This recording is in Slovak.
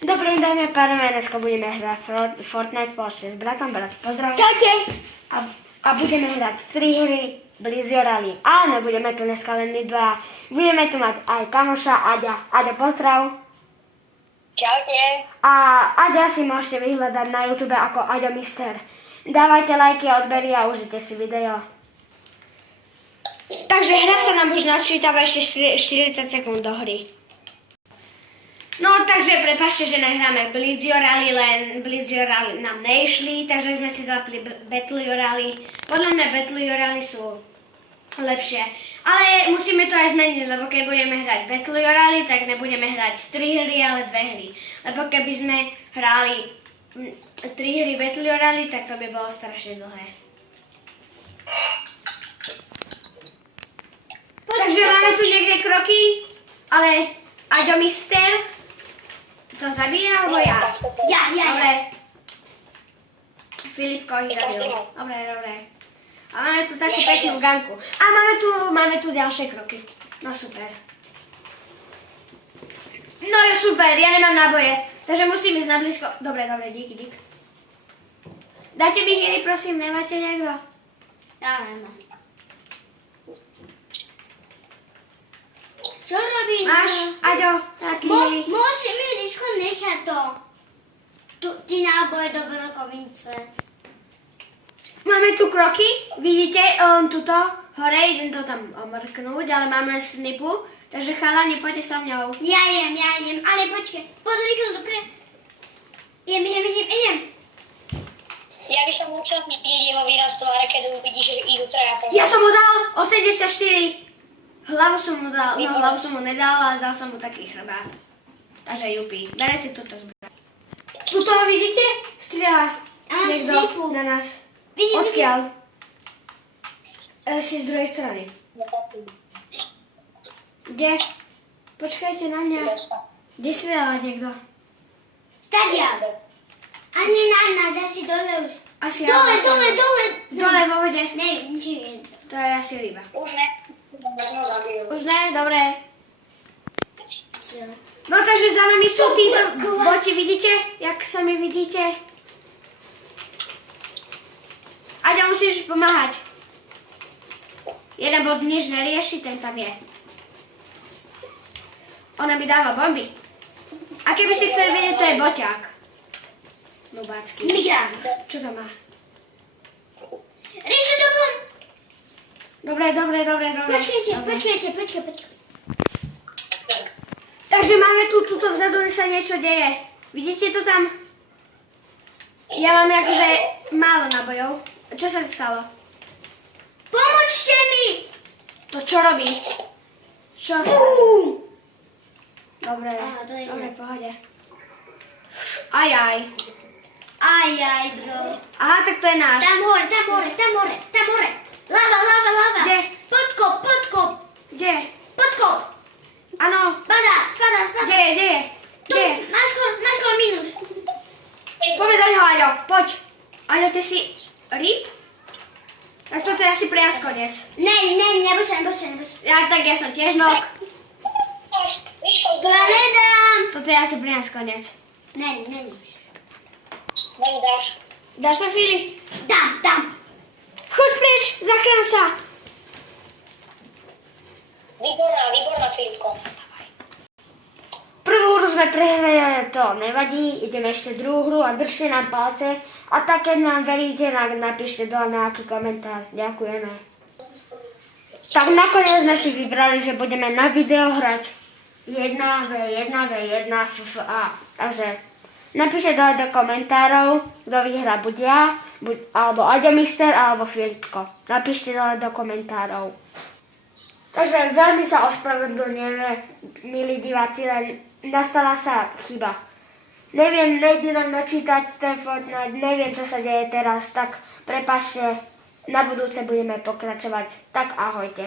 Dobrý deň, pánové, dneska budeme hrať Fortnite spoločne s bratom. Brat, pozdravujem. Čaute. A budeme hrať 3 hry Blizio Rally. Ale nebudeme tu dneska len my dva. Budeme tu mať aj kamoša Aďa. Aďa, pozdrav. Čaute. A Aďa si môžete vyhľadať na YouTube ako Aďo Mister. Dávajte lajky a odbery a užite si video. Takže hra sa nám už načítava ešte 40 sekúnd do hry. No, takže prepáčte, že nehráme Blizio Rally, len Blizio Rally nám nešli, takže sme si zapli Battle Rally. Podľa mňa Battle Rally sú lepšie. Ale musíme to aj zmeniť, lebo keď budeme hrať Battle Rally, tak nebudeme hrať 3 hry, ale 2 hry. Lebo keby sme hrali 3 hry Battle Rally, tak to by bolo strašne dlhé. Takže máme tu niekde kroky, ale Aďo Mister to zabíja, alebo ja? Ja. Dobre. Filipko ich zabil. Dobre. A máme tu takú peknú ganku. A máme tu ďalšie kroky. No super. No jo super, ja nemám náboje. Takže musím ísť na blízko. Dobre, dík. Dajte mi hiery, prosím, nemáte niekto? Ja nemám. Čo robíš? Máš, Aďo, taký hiery. Musíme rýchlo nechať ty náboje do brokovnice. Máme tu kroky, vidíte, tuto, hore, idem to tam omrknúť, ale mám len snipu, takže chalani, poďte so mňou. Ja idem, ale počkej, poď rýchlo, dobre. Idem. Ja by som musel byť jeho výraz tváre, keď uvidíš, že idú traja po Ja som mu dal 84. Hlavu som mu nedal, ale dal som mu taký chrbát. Takže jupi, bere si túto zbraň. Tuto vidíte? Strieľa niekto snipu. na nás. Vidím. Odkiaľ? Si z druhej strany. Kde? Počkajte na mňa. Kde strieľa niekto? Stadia. Ani na nás, asi dole už. Asi Dole. Dole vo vode. Ne, nič je. To je asi ryba. Už ne, som ho zabil. Už ne? Dobre. No takže za nami sú títo boti, vidíte? Jak sa mi vidíte? Aďa, musíš pomáhať. Jeden bod nič nerieši, ten tam je. Ona mi dáva bomby. A keby si chceli vedieť, to je boťák. Nubácky. Migrant. Čo to má? Ríšu do blom. Dobre. Počkajte. Takže máme tuto vzadu, sa niečo deje. Vidíte to tam? Ja mám akože málo nábojov. Čo sa stalo? Pomôžte mi. To čo robí? Čo sa... Dobre, Aha, to je dobre, zle. pohode. Ajaj. Ajaj, bro. Aha, tak to je náš. Tam hore. Lava. Kde? Podkop. Kde? Podkop. Áno. Spada. Kde? Tu, máš kol minus. Poďme do ňoho, Aďo, poď. Aďo, ty si ryb? Tak toto je asi priaskonec. Ne, nebušem. Tak ja som tiež nok. To ja nedám. Toto je asi priaskonec. Ne. Nedáš. Dáš to, Fili? Dám. Choď preč, zachrán sa. Výborná, Filipko. Prvú hru sme prehrali, to nevadí, ideme ešte druhú hru a držte nám palce. A tak, keď nám veríte, napíšte dole nejaký komentár. Ďakujeme. Tak nakoniec sme si vybrali, že budeme na video hrať 1v1 FFA. Takže napíšte dole do komentárov, kto vyhrá, buď ja, alebo Aďo Mister, alebo Filipko. Napíšte dole do komentárov. Takže veľmi sa ospravedlňujeme, milí diváci, len nastala sa chyba. Neviem, nejde nám načítať ten Fortnite, neviem, čo sa deje teraz, tak prepáčte, na budúce budeme pokračovať. Tak ahojte.